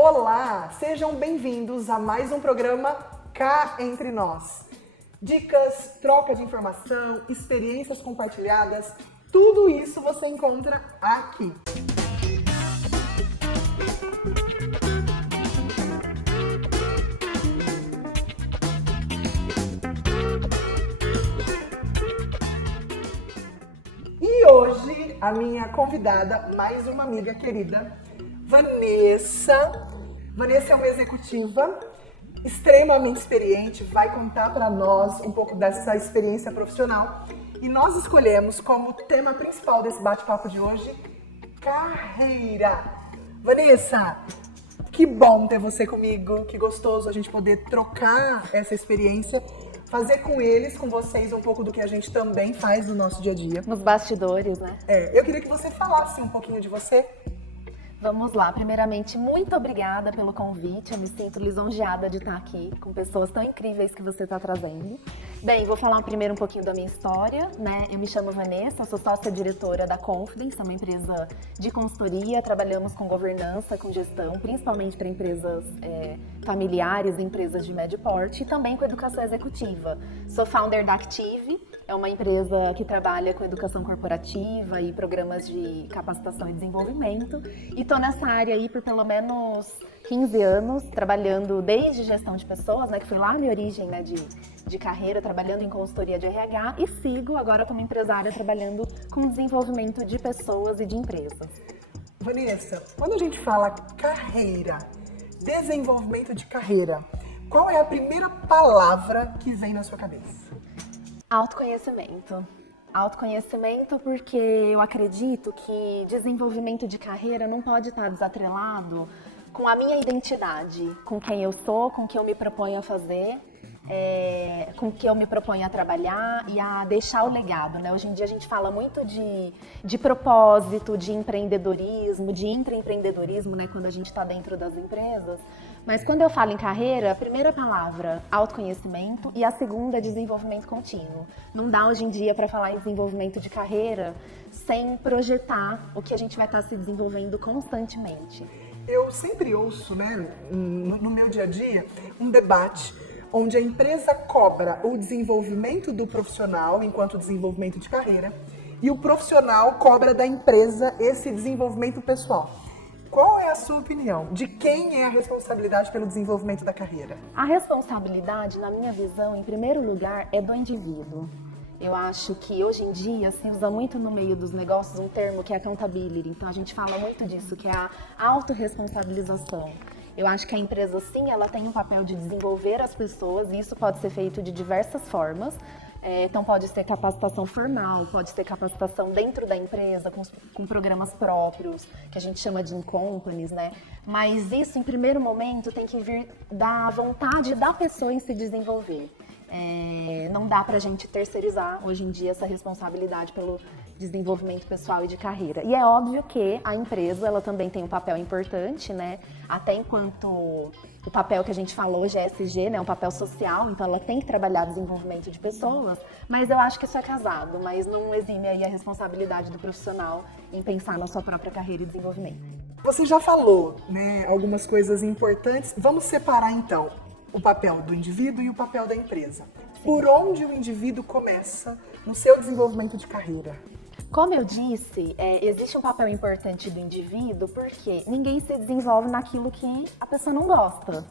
Olá, sejam bem-vindos a mais um programa Cá Entre Nós. Dicas, troca de informação, experiências compartilhadas, tudo isso você encontra aqui. E hoje, a minha convidada, mais uma amiga querida, Vanessa. Vanessa é uma executiva extremamente experiente, vai contar para nós um pouco dessa experiência profissional. E nós escolhemos como tema principal desse bate-papo de hoje, carreira. Vanessa, que bom ter você comigo, que gostoso a gente poder trocar essa experiência, fazer com vocês um pouco do que a gente também faz no nosso dia a dia. Nos bastidores, né? Eu queria que você falasse um pouquinho de você. Vamos lá, primeiramente, muito obrigada pelo convite, eu me sinto lisonjeada de estar aqui com pessoas tão incríveis que você está trazendo. Bem, vou falar primeiro um pouquinho da minha história, né? Eu me chamo Vanessa, sou sócia-diretora da Confidence, é uma empresa de consultoria, trabalhamos com governança, com gestão, principalmente para empresas familiares, empresas de médio porte e também com educação executiva. Sou founder da Active, é uma empresa que trabalha com educação corporativa e programas de capacitação e desenvolvimento. E estou nessa área aí por pelo menos 15 anos, trabalhando desde gestão de pessoas, né, que foi lá a minha origem, né, de carreira, trabalhando em consultoria de RH, e sigo agora como empresária trabalhando com desenvolvimento de pessoas e de empresas. Vanessa, quando a gente fala carreira, desenvolvimento de carreira, qual é a primeira palavra que vem na sua cabeça? Autoconhecimento. Autoconhecimento porque eu acredito que desenvolvimento de carreira não pode estar desatrelado com a minha identidade, com quem eu sou, com o que eu me proponho a fazer, com o que eu me proponho a trabalhar e a deixar o legado, né? Hoje em dia a gente fala muito de propósito, de empreendedorismo, de intraempreendedorismo, né? Quando a gente está dentro das empresas. Mas quando eu falo em carreira, a primeira palavra, autoconhecimento, e a segunda, desenvolvimento contínuo. Não dá hoje em dia para falar em desenvolvimento de carreira sem projetar o que a gente vai estar se desenvolvendo constantemente. Eu sempre ouço, né, no meu dia a dia, um debate onde a empresa cobra o desenvolvimento do profissional enquanto desenvolvimento de carreira e o profissional cobra da empresa esse desenvolvimento pessoal. Qual é a sua opinião? De quem é a responsabilidade pelo desenvolvimento da carreira? A responsabilidade, na minha visão, em primeiro lugar, é do indivíduo. Eu acho que hoje em dia se usa muito no meio dos negócios um termo que é accountability. Então a gente fala muito disso, que é a autorresponsabilização. Eu acho que a empresa, sim, ela tem um papel de desenvolver as pessoas e isso pode ser feito de diversas formas. Então pode ser capacitação formal, pode ser capacitação dentro da empresa, com programas próprios, que a gente chama de in-companies, né? Mas isso, em primeiro momento, tem que vir da vontade da pessoa em se desenvolver. Não dá pra gente terceirizar hoje em dia essa responsabilidade pelo desenvolvimento pessoal e de carreira. E é óbvio que a empresa, ela também tem um papel importante, né? Até enquanto o papel que a gente falou hoje é ESG, né? Um papel social, então ela tem que trabalhar desenvolvimento de pessoas, mas eu acho que isso é casado, mas não exime aí a responsabilidade do profissional em pensar na sua própria carreira e desenvolvimento. Você já falou, né, algumas coisas importantes. Vamos separar então o papel do indivíduo e o papel da empresa. Sim. Por onde o indivíduo começa no seu desenvolvimento de carreira? Como eu disse, existe um papel importante do indivíduo porque ninguém se desenvolve naquilo que a pessoa não gosta.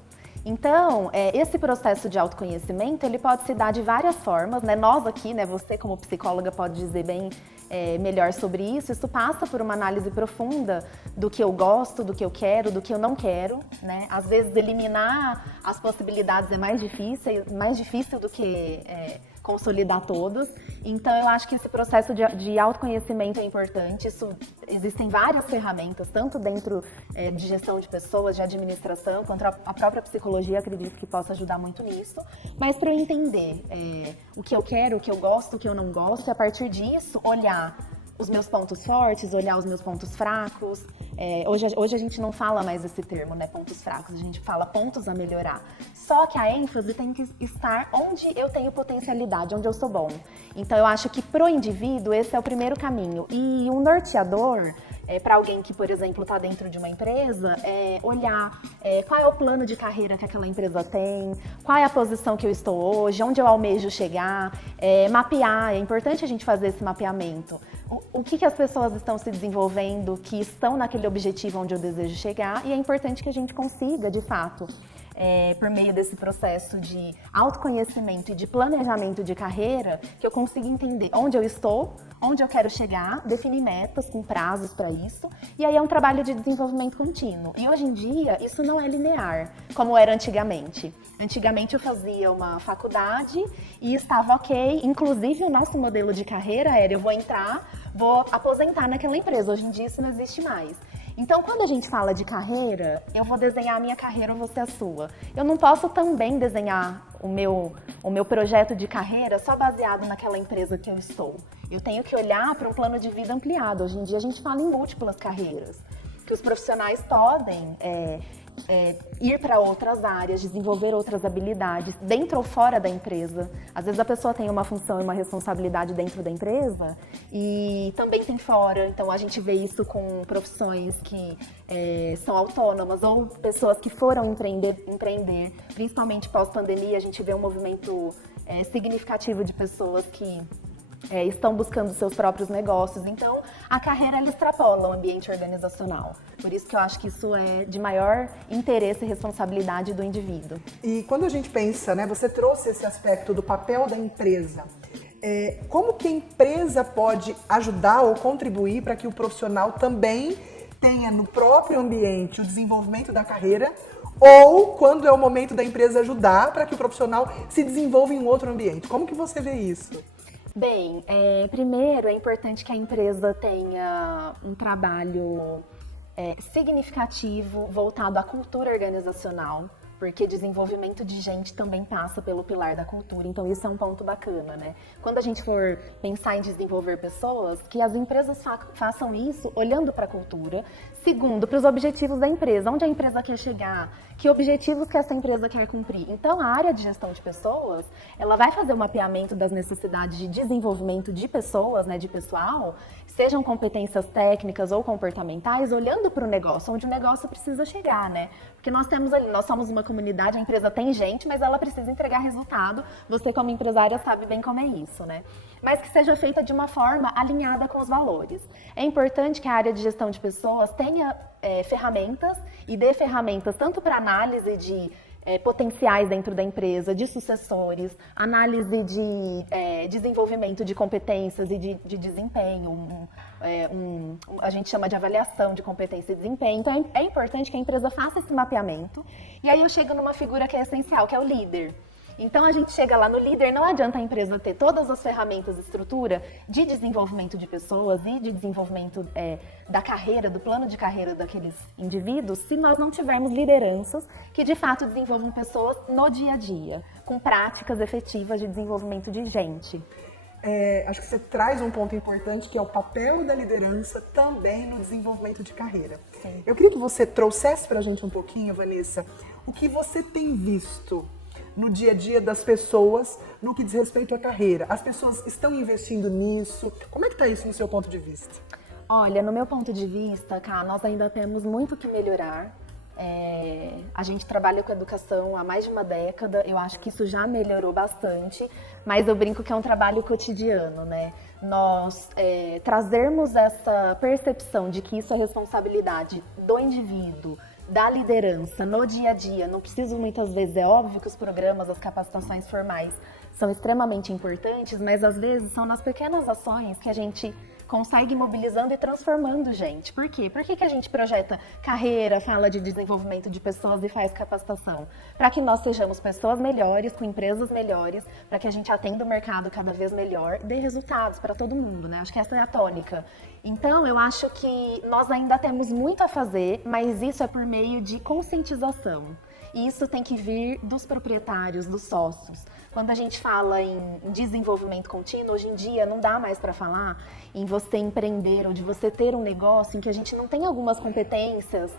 Então, esse processo de autoconhecimento, ele pode se dar de várias formas, né? Nós aqui, né, você como psicóloga pode dizer bem melhor sobre isso. Isso passa por uma análise profunda do que eu gosto, do que eu quero, do que eu não quero, né? Às vezes eliminar as possibilidades é mais difícil do que consolidar todas. Então, eu acho que esse processo de autoconhecimento é importante. Existem várias ferramentas, tanto dentro de gestão de pessoas, de administração, quanto a própria psicologia, acredito que possa ajudar muito nisso. Mas para eu entender o que eu quero, o que eu gosto, o que eu não gosto, e a partir disso, olhar os meus pontos fortes, olhar os meus pontos fracos. Hoje a gente não fala mais esse termo, né, pontos fracos, a gente fala pontos a melhorar. Só que a ênfase tem que estar onde eu tenho potencialidade, onde eu sou bom. Então eu acho que pro indivíduo esse é o primeiro caminho. E um norteador para alguém que, por exemplo, está dentro de uma empresa, olhar qual é o plano de carreira que aquela empresa tem, qual é a posição que eu estou hoje, onde eu almejo chegar, mapear, é importante a gente fazer esse mapeamento. O que as pessoas estão se desenvolvendo, que estão naquele objetivo onde eu desejo chegar, e é importante que a gente consiga, de fato, por meio desse processo de autoconhecimento e de planejamento de carreira, que eu consiga entender onde eu estou, onde eu quero chegar, definir metas com prazos para isso, e aí é um trabalho de desenvolvimento contínuo. E hoje em dia, isso não é linear, como era antigamente. Antigamente eu fazia uma faculdade e estava ok, inclusive o nosso modelo de carreira era eu vou entrar, vou aposentar naquela empresa. Hoje em dia isso não existe mais. Então, quando a gente fala de carreira, eu vou desenhar a minha carreira ou você a sua. Eu não posso também desenhar o meu projeto de carreira só baseado naquela empresa que eu estou. Eu tenho que olhar para um plano de vida ampliado. Hoje em dia a gente fala em múltiplas carreiras, que os profissionais podem ir para outras áreas, desenvolver outras habilidades, dentro ou fora da empresa. Às vezes a pessoa tem uma função e uma responsabilidade dentro da empresa e também tem fora. Então a gente vê isso com profissões que são autônomas ou pessoas que foram empreender. Principalmente pós-pandemia, a gente vê um movimento significativo de pessoas que estão buscando seus próprios negócios. Então, a carreira ela extrapola o ambiente organizacional. Por isso que eu acho que isso é de maior interesse e responsabilidade do indivíduo. E quando a gente pensa, né, você trouxe esse aspecto do papel da empresa. Como que a empresa pode ajudar ou contribuir para que o profissional também tenha no próprio ambiente o desenvolvimento da carreira, ou quando é o momento da empresa ajudar para que o profissional se desenvolva em outro ambiente? Como que você vê isso? Bem, primeiro é importante que a empresa tenha um trabalho significativo voltado à cultura organizacional, porque desenvolvimento de gente também passa pelo pilar da cultura, então isso é um ponto bacana, né? Quando a gente for pensar em desenvolver pessoas, que as empresas façam isso olhando para a cultura, segundo, para os objetivos da empresa, onde a empresa quer chegar, que objetivos que essa empresa quer cumprir. Então, a área de gestão de pessoas, ela vai fazer o mapeamento das necessidades de desenvolvimento de pessoas, né, de pessoal, sejam competências técnicas ou comportamentais, olhando para o negócio, onde o negócio precisa chegar, né? Porque nós somos uma comunidade, a empresa tem gente, mas ela precisa entregar resultado. Você, como empresária, sabe bem como é isso, né? Mas que seja feita de uma forma alinhada com os valores. É importante que a área de gestão de pessoas tenha ferramentas e dê ferramentas tanto para análise de potenciais dentro da empresa, de sucessores, análise de desenvolvimento de competências e de desempenho, a gente chama de avaliação de competência e desempenho. Então é importante que a empresa faça esse mapeamento. E aí eu chego numa figura que é essencial, que é o líder. Então a gente chega lá no líder, não adianta a empresa ter todas as ferramentas e estrutura de desenvolvimento de pessoas e de desenvolvimento da carreira, do plano de carreira daqueles indivíduos, se nós não tivermos lideranças que de fato desenvolvam pessoas no dia a dia, com práticas efetivas de desenvolvimento de gente. Acho que você traz um ponto importante, que é o papel da liderança também no desenvolvimento de carreira. Sim. Eu queria que você trouxesse para a gente um pouquinho, Vanessa, o que você tem visto no dia a dia das pessoas no que diz respeito à carreira. As pessoas estão investindo nisso? Como é que está isso no seu ponto de vista? Olha, no meu ponto de vista, Ká, nós ainda temos muito que melhorar. A gente trabalha com educação há mais de uma década, eu acho que isso já melhorou bastante, mas eu brinco que é um trabalho cotidiano, né? Nós trazermos essa percepção de que isso é responsabilidade do indivíduo, da liderança no dia a dia. Não preciso muitas vezes, é óbvio que os programas, as capacitações formais são extremamente importantes, mas às vezes são nas pequenas ações que a gente consegue ir mobilizando e transformando gente. Por quê? Por que a gente projeta carreira, fala de desenvolvimento de pessoas e faz capacitação? Para que nós sejamos pessoas melhores, com empresas melhores, para que a gente atenda o mercado cada vez melhor e dê resultados para todo mundo, né? Acho que essa é a tônica. Então, eu acho que nós ainda temos muito a fazer, mas isso é por meio de conscientização. E isso tem que vir dos proprietários, dos sócios. Quando a gente fala em desenvolvimento contínuo, hoje em dia não dá mais para falar em você empreender ou de você ter um negócio em que a gente não tem algumas competências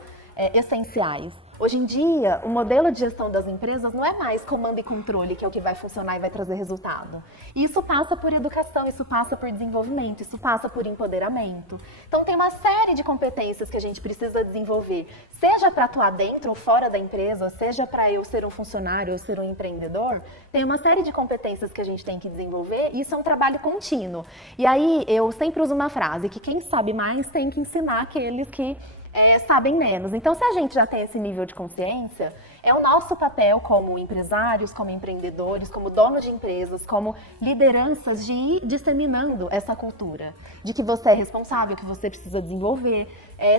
essenciais. Hoje em dia, o modelo de gestão das empresas não é mais comando e controle, que é o que vai funcionar e vai trazer resultado. E isso passa por educação, isso passa por desenvolvimento, isso passa por empoderamento. Então tem uma série de competências que a gente precisa desenvolver, seja para atuar dentro ou fora da empresa, seja para eu ser um funcionário ou ser um empreendedor, tem uma série de competências que a gente tem que desenvolver e isso é um trabalho contínuo. E aí eu sempre uso uma frase, que quem sabe mais tem que ensinar aqueles que sabem menos. Então, se a gente já tem esse nível de consciência, é o nosso papel como empresários, como empreendedores, como donos de empresas, como lideranças de ir disseminando essa cultura, de que você é responsável, que você precisa desenvolver,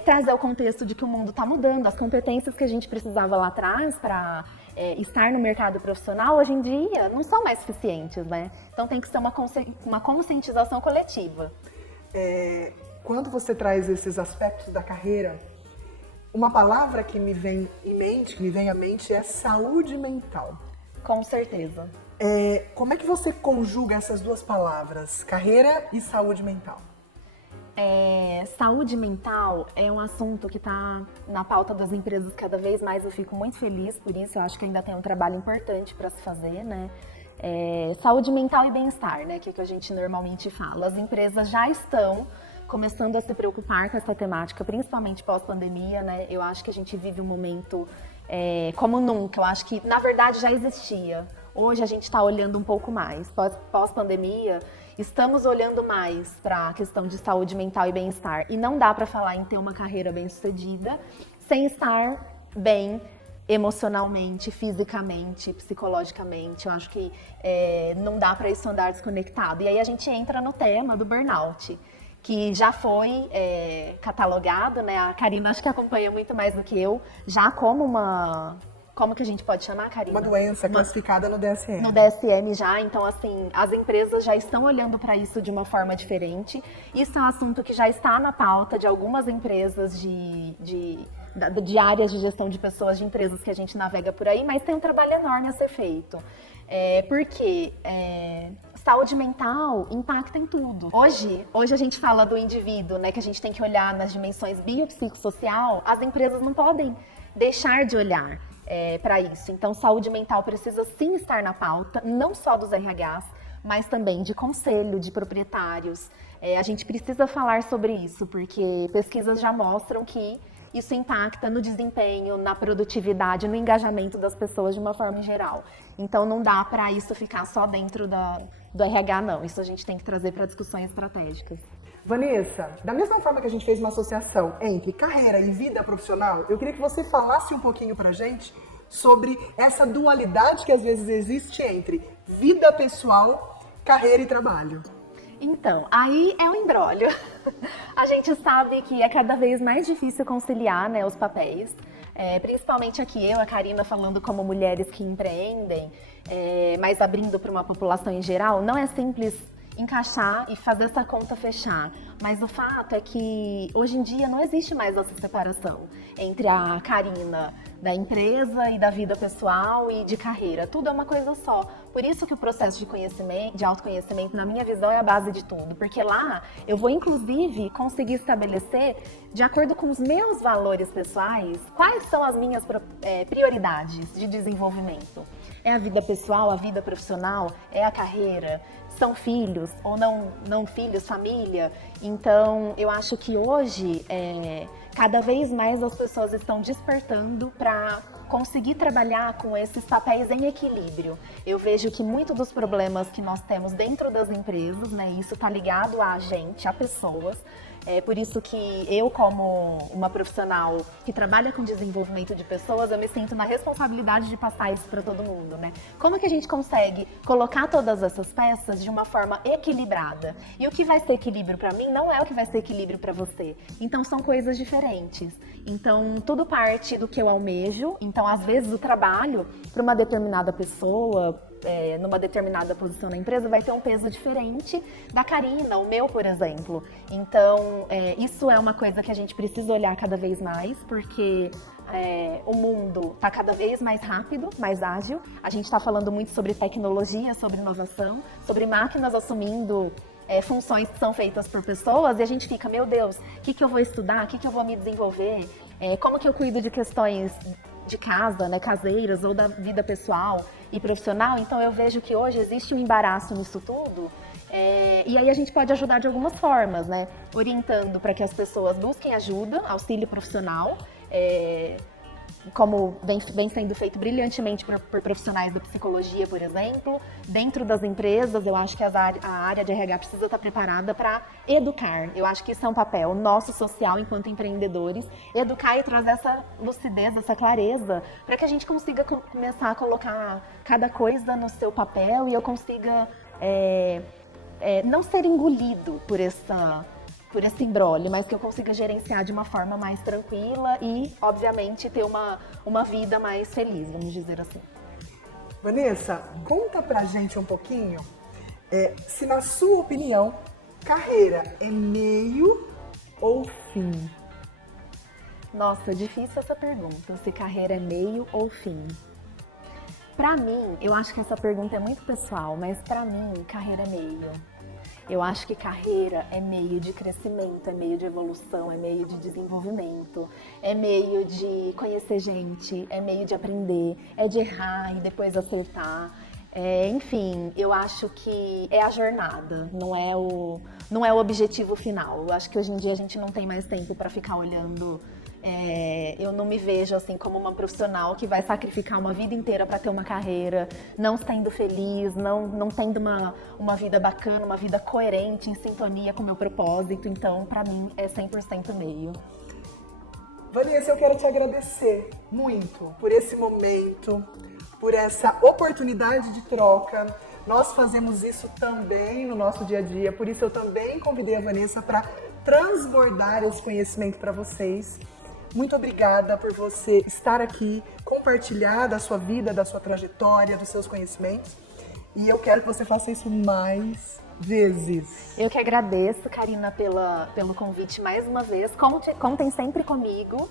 trazer o contexto de que o mundo está mudando, as competências que a gente precisava lá atrás para estar no mercado profissional, hoje em dia, não são mais suficientes, né? Então, tem que ser uma conscientização coletiva. Quando você traz esses aspectos da carreira, uma palavra que me vem à mente é saúde mental. Com certeza. Como é que você conjuga essas duas palavras, carreira e saúde mental? Saúde mental é um assunto que está na pauta das empresas cada vez mais. Eu fico muito feliz por isso. Eu acho que ainda tem um trabalho importante para se fazer, né? Saúde mental e bem-estar, né? Que é o que a gente normalmente fala. As empresas já estão começando a se preocupar com essa temática, principalmente pós-pandemia, né? Eu acho que a gente vive um momento como nunca. Eu acho que, na verdade, já existia. Hoje a gente está olhando um pouco mais. Pós-pandemia, estamos olhando mais para a questão de saúde mental e bem-estar. E não dá para falar em ter uma carreira bem-sucedida sem estar bem emocionalmente, fisicamente, psicologicamente. Eu acho que não dá para isso andar desconectado. E aí a gente entra no tema do burnout, que já foi catalogado, né? A Karina acho que acompanha muito mais do que eu, já como como que a gente pode chamar, Karina? Uma doença classificada no DSM. No DSM já, então assim, as empresas já estão olhando para isso de uma forma diferente. Isso é um assunto que já está na pauta de algumas empresas de áreas de gestão de pessoas, de empresas que a gente navega por aí, mas tem um trabalho enorme a ser feito. Porque saúde mental impacta em tudo. Hoje a gente fala do indivíduo, né, que a gente tem que olhar nas dimensões biopsicossocial. As empresas não podem deixar de olhar para isso. Então, saúde mental precisa sim estar na pauta, não só dos RHs, mas também de conselho, de proprietários. A gente precisa falar sobre isso, porque pesquisas já mostram que isso impacta no desempenho, na produtividade, no engajamento das pessoas de uma forma geral. Então, não dá para isso ficar só dentro do RH, não. Isso a gente tem que trazer para discussões estratégicas. Vanessa, da mesma forma que a gente fez uma associação entre carreira e vida profissional, eu queria que você falasse um pouquinho pra gente sobre essa dualidade que às vezes existe entre vida pessoal, carreira e trabalho. Então, aí é um imbróglio. A gente sabe que é cada vez mais difícil conciliar, né, os papéis. Principalmente aqui eu, a Karina, falando como mulheres que empreendem, mas abrindo para uma população em geral, não é simples encaixar e fazer essa conta fechar. Mas o fato é que hoje em dia não existe mais essa separação entre a Karina da empresa e da vida pessoal e de carreira. Tudo é uma coisa só. Por isso que o processo de conhecimento, de autoconhecimento, na minha visão, é a base de tudo. Porque lá eu vou, inclusive, conseguir estabelecer, de acordo com os meus valores pessoais, quais são as minhas prioridades de desenvolvimento. É a vida pessoal, a vida profissional, é a carreira, são filhos ou não filhos, família. Então, eu acho que hoje, cada vez mais as pessoas estão despertando para conseguir trabalhar com esses papéis em equilíbrio. Eu vejo que muito dos problemas que nós temos dentro das empresas, né, isso está ligado a gente, a pessoas. É por isso que eu, como uma profissional que trabalha com desenvolvimento de pessoas, eu me sinto na responsabilidade de passar isso para todo mundo, né? Como que a gente consegue colocar todas essas peças de uma forma equilibrada? E o que vai ser equilíbrio para mim não é o que vai ser equilíbrio para você. Então, são coisas diferentes. Então, tudo parte do que eu almejo. Então, às vezes, o trabalho para uma determinada pessoa, numa determinada posição na empresa, vai ter um peso diferente da Karina, o meu, por exemplo. Então, isso é uma coisa que a gente precisa olhar cada vez mais, porque o mundo está cada vez mais rápido, mais ágil. A gente está falando muito sobre tecnologia, sobre inovação, sobre máquinas assumindo funções que são feitas por pessoas, e a gente fica, meu Deus, o que eu vou estudar, o que eu vou me desenvolver, como que eu cuido de questões de casa, né, caseiras, ou da vida pessoal e profissional. Então eu vejo que hoje existe um embaraço nisso tudo. E aí a gente pode ajudar de algumas formas, né? Orientando para que as pessoas busquem ajuda, auxílio profissional, como vem sendo feito brilhantemente por profissionais da psicologia, por exemplo. Dentro das empresas, eu acho que a área de RH precisa estar preparada para educar. Eu acho que isso é um papel nosso social enquanto empreendedores, educar e trazer essa lucidez, essa clareza, para que a gente consiga começar a colocar cada coisa no seu papel e eu consiga não ser engolido por esse imbróglio, mas que eu consiga gerenciar de uma forma mais tranquila e, obviamente, ter uma vida mais feliz, vamos dizer assim. Vanessa, conta pra gente um pouquinho se, na sua opinião, carreira é meio ou fim? Nossa, difícil essa pergunta, se carreira é meio ou fim. Pra mim, eu acho que essa pergunta é muito pessoal, mas pra mim, carreira é meio. Eu acho que carreira é meio de crescimento, é meio de evolução, é meio de desenvolvimento, é meio de conhecer gente, é meio de aprender, é de errar e depois acertar. Enfim, eu acho que é a jornada, não é o objetivo final. Eu acho que hoje em dia a gente não tem mais tempo para ficar olhando. Eu não me vejo assim como uma profissional que vai sacrificar uma vida inteira para ter uma carreira, não sendo feliz, não tendo uma vida bacana, uma vida coerente, em sintonia com o meu propósito. Então, para mim, é 100% meio. Vanessa, eu quero te agradecer muito por esse momento, por essa oportunidade de troca. Nós fazemos isso também no nosso dia a dia, por isso eu também convidei a Vanessa para transbordar esse conhecimento para vocês. Muito obrigada por você estar aqui, compartilhar da sua vida, da sua trajetória, dos seus conhecimentos. E eu quero que você faça isso mais vezes. Eu que agradeço, Karina, pelo convite mais uma vez. Contem sempre comigo.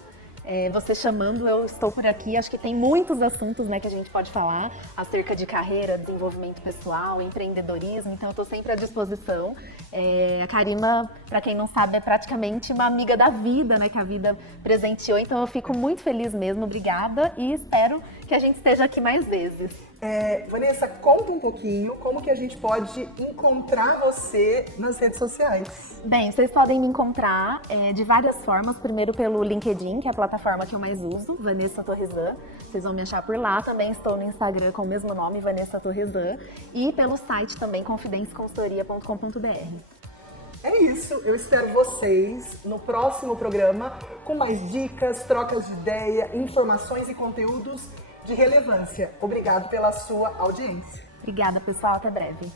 Você chamando, eu estou por aqui. Acho que tem muitos assuntos, né, que a gente pode falar acerca de carreira, desenvolvimento pessoal, empreendedorismo, então eu estou sempre à disposição. A Karina, para quem não sabe, é praticamente uma amiga da vida, né, que a vida presenteou, então eu fico muito feliz mesmo, obrigada, e espero que a gente esteja aqui mais vezes. Vanessa, conta um pouquinho como que a gente pode encontrar você nas redes sociais. Bem, vocês podem me encontrar de várias formas. Primeiro pelo LinkedIn, que é a plataforma que eu mais uso, Vanessa Torresan. Vocês vão me achar por lá. Também estou no Instagram com o mesmo nome, Vanessa Torresan. E pelo site também, confidenceconsultoria.com.br. É isso, eu espero vocês no próximo programa com mais dicas, trocas de ideia, informações e conteúdos de relevância. Obrigado pela sua audiência. Obrigada, pessoal. Até breve.